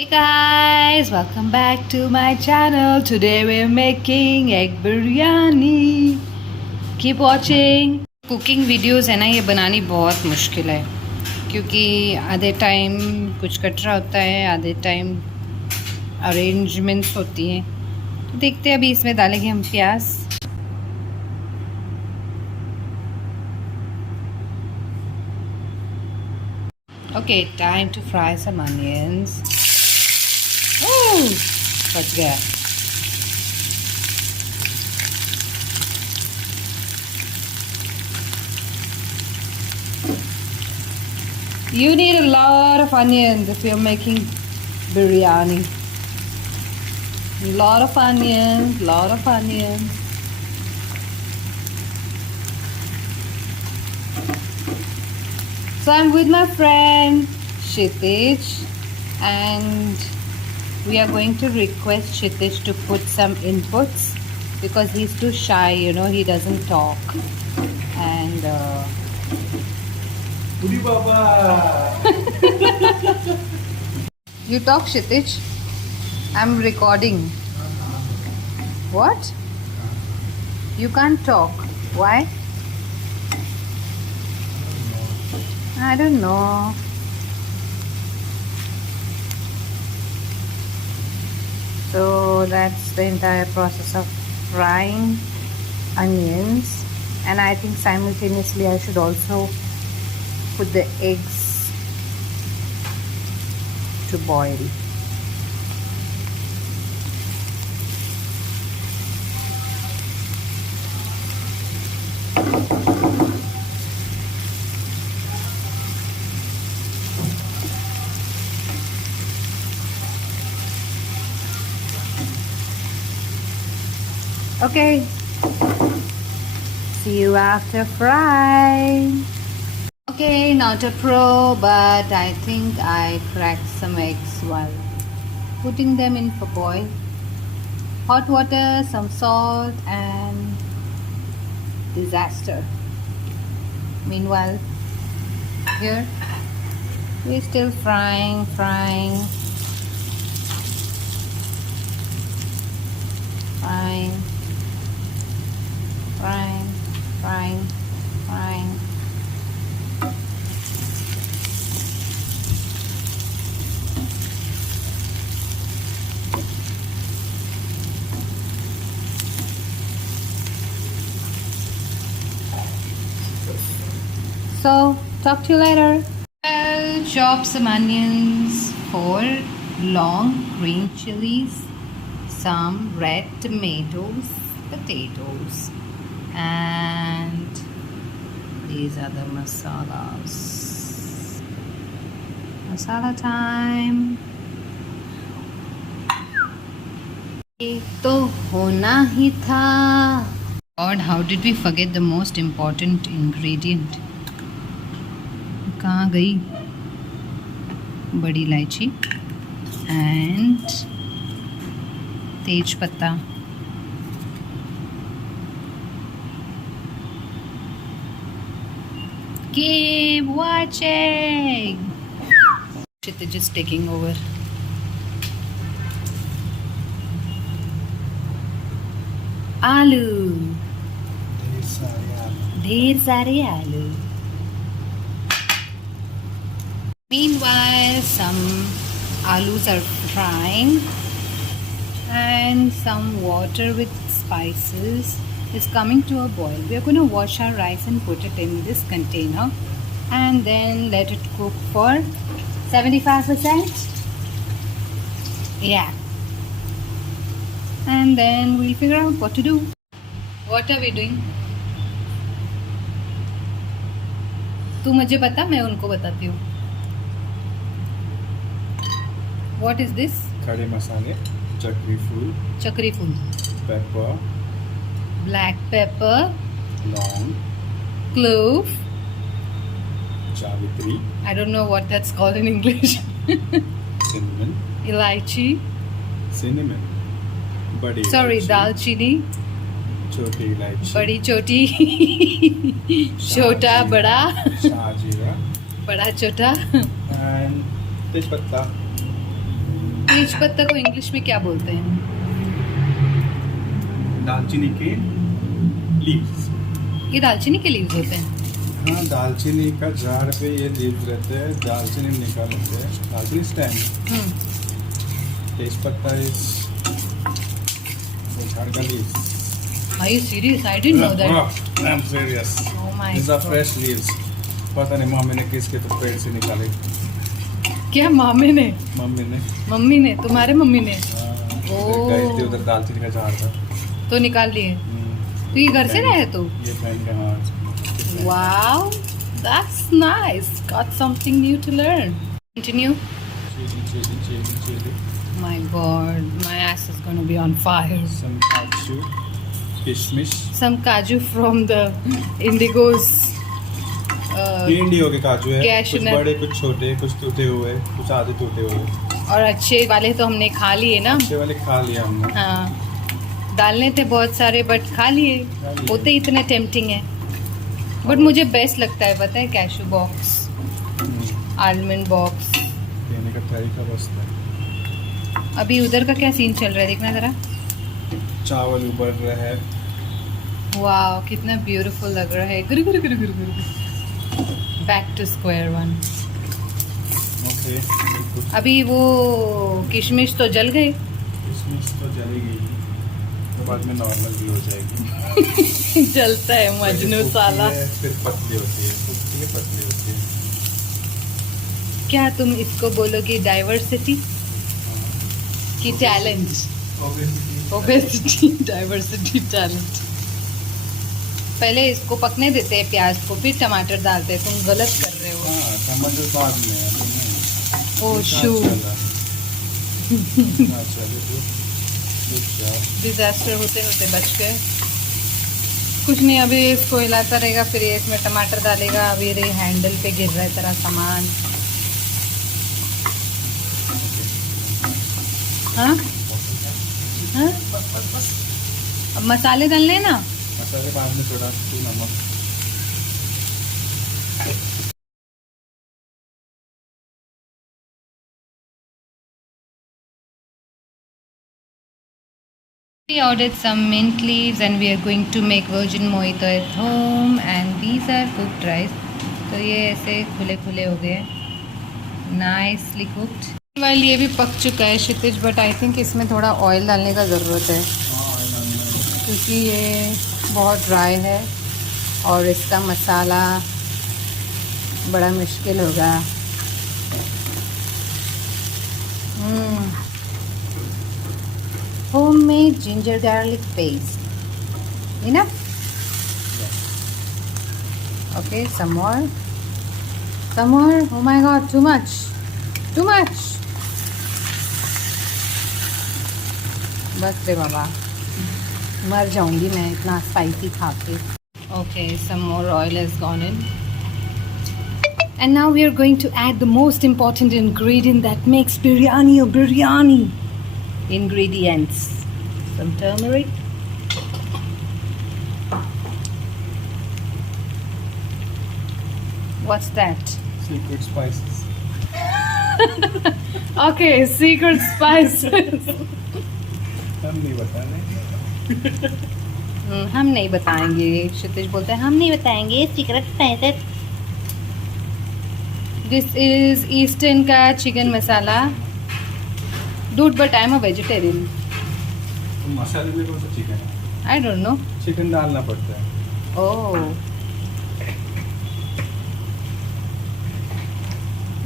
Hey guys, welcome back to my channel. Today we're making egg biryani. Keep watching. Cooking videos है ना, ये बनानी बहुत मुश्किल है क्योंकि आधे टाइम कुछ कट रहा होता है, आधे टाइम अरेंजमेंट्स होती हैं। तो देखते हैं, अभी इसमें डालेंगे हम प्याज। Okay, time to fry some onions. Oh, फट गया। You need a lot of onions if you're making biryani. Lot of onions, lot of onions. So I'm with my friend Kshitij, and we are going to request Kshitij to put some inputs because he's too shy, he doesn't talk. And Budi Baba. you talk, Kshitij. I'm recording. What? You can't talk. Why? I don't know. So that's the entire process of frying onions, and I think simultaneously I should also put the eggs to boil. Okay, see you after frying. Okay, not a pro, but I think I cracked some eggs while putting them in for boil. Hot water, some salt, and disaster. Meanwhile, here we're still frying, frying. So, talk to you later. I'll chop some onions, 4 long green chilies, some red tomatoes, potatoes, and these are the masalas. Masala time. ये तो होना ही था. God, how did we forget the most important ingredient? कहाँ गई? बड़ी इलायची and तेज पत्ता. Keep watching. Kshitij is taking over. आलू, ढेर सारे आलू. Meanwhile, some alus are frying and some water with spices is coming to a boil. We are going to wash our rice and put it in this container and then let it cook for 75%. Yeah. And then we'll figure out what to do. What are we doing? तू मुझे बता, मैं उनको बताती हूँ. What is this? Khade masale, Chakri fool, pepper, black pepper, long, clove. javitri, I don't know what that's called in English. cinnamon, Elaichi. cinnamon, badi Sorry, ilaichi, दालचीनी. choti ilaichi, बड़ी छोटी. छोटा बड़ा. shahjeera, बड़ा छोटा. and tejpatta. तेज पत्ता को English में क्या बोलते हैं? दालचीनी के लीव्स। ये दालचीनी के लीव्स होते हैं। हाँ, दालचीनी का झाड़ पे ये लीव्स रहते हैं, दालचीनी निकाल लेते हैं, दालचीनी स्टैंड, तेज पत्ता इस झाड़ का leaves. Are you serious? I didn't know that. I'm serious. Oh my These are God. fresh leaves. पता नहीं मम्मी ने किसके तो पेड़ से निकाले। क्या मामे ने? मम्मी ने। तुम्हारे मम्मी ने? गई थी उधर, दालचीनी का झाड़ था तो निकाल लिए। तो ये घर से लाया तू? ये फ्रेंड का। हाँ। Wow, that's nice. Got something new to learn. Continue. Chili. My God, my ass is going to be on fire. Some cashew, kishmish. Some kaju from the Indigo's. ये इंडियो के काजू है, cashew कुछ nut. बड़े, कुछ छोटे, कुछ टूटे हुए, कुछ आधे टूटे हुए। और अच्छे वाले तो हमने खा लिए ना। अच्छे वाले खा लिया हमने। हाँ, डालने थे बहुत सारे बट खा लिए। होते इतने टेम्पटिंग है। बट मुझे बेस्ट लगता है पता है, कैशू बॉक्स, आलमंड बॉक्स। पीने का तरीका बसता है। अभी उधर का क्या सीन चल रहा है देखना जरा। चावल उबल रहा है। वाह, कितना ब्यूटीफुल लग रहा है। गुरु गुरु गुरु गुरु गुरु। Back to square one. Okay. अभी वो किशमिश तो जल गए। किशमिश तो जलेगी, तो बाद में नॉर्मल भी हो जाएगी। जलता है मजनू साला। फिर पतली होती है, पतली होती है। क्या तुम इसको बोलोगे डाइवर्सिटी की टैलेंट? Obesity, diversity, talent. पहले इसको पकने देते हैं प्याज को, फिर टमाटर डालते हैं। तुम गलत कर रहे हो। हाँ, टमाटर बाद में है, अभी नहीं। ओह शू, डिजास्टर होते होते बच गए। कुछ नहीं, अभी इसको हिलाता रहेगा, फिर ये इसमें टमाटर डालेगा। अभी ये हैंडल पे गिर रहा है तेरा सामान। हाँ हाँ, अब मसाले डालने हैं ना। मसाले बाद में थोड़ा नमक। We ordered some mint leaves and we are going to make virgin mojito at home, and these are cooked rice. तो ये ऐसे खुले खुले हो गए, नाइसली कुक्ड। वाल ये भी पक चुका है क्षितिज, बट आई थिंक इसमें थोड़ा ऑयल डालने का ज़रूरत है क्योंकि ये बहुत ड्राई है और इसका मसाला बड़ा मुश्किल होगा। Homemade ginger garlic paste. Enough? Okay, some more. Some more. Oh my God, too much. Too much. बस रे बाबा, मर जाऊंगी मैं इतना स्पाइसी खा के। Okay, some more oil has gone in. And now we are going to add the most important ingredient that makes biryani a biryani. Ingredients: some turmeric, what's that? Secret spices. Okay, secret spices. हम नहीं बताने। हम नहीं बताएंगे। क्षितिज बोलते हैं हम नहीं बताएंगे secret spices. This is Eastern का chicken masala. Dude, but I'm a vegetarian. तो मसाले में कौन सा चिकन है? I don't know. चिकन डालना पड़ता है। Oh.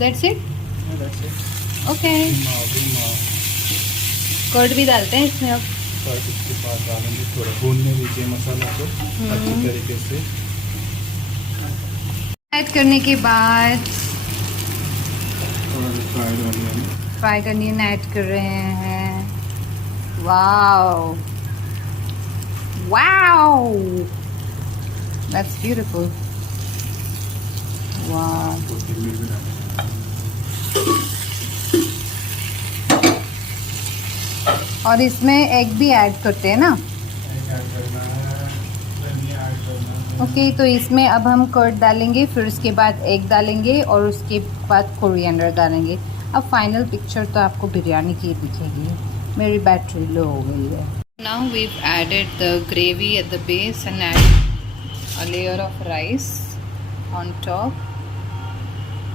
That's it? Yeah, that's it. Okay. Curd भी डालते हैं इसमें अब। कर्ड इसके बाद डालेंगे, थोड़ा भूनने दीजिए मसाला को अच्छी तरीके से। ऐड करने के बाद थोड़ा fried onion, fried onion add कर रहे हैं। Wow wow, that's beautiful. Wow, कोथिंबीर भी डालेंगे। और इसमें एग भी ऐड करते हैं ना? ओके, तो इसमें अब हम कर्ड डालेंगे, फिर उसके बाद एग डालेंगे और उसके बाद कोरिएंडर डालेंगे। अब फाइनल पिक्चर तो आपको बिरयानी की दिखेगी. मेरी बैटरी लो हो गई है. Now we've added the gravy at the base and added a layer of rice on top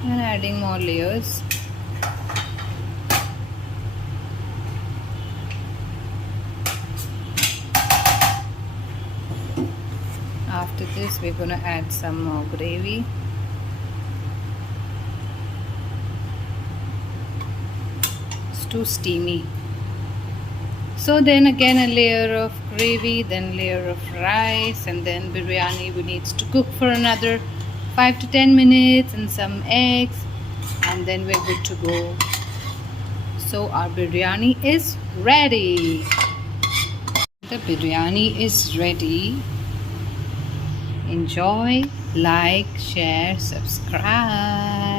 and adding more layers. After this we're gonna add some more gravy. It's too steamy. So then again a layer of gravy, then layer of rice, and then biryani we needs to cook for another 5 to 10 minutes, and some eggs, and then we're good to go. So our biryani is ready. The biryani is ready. Enjoy, like, share, subscribe.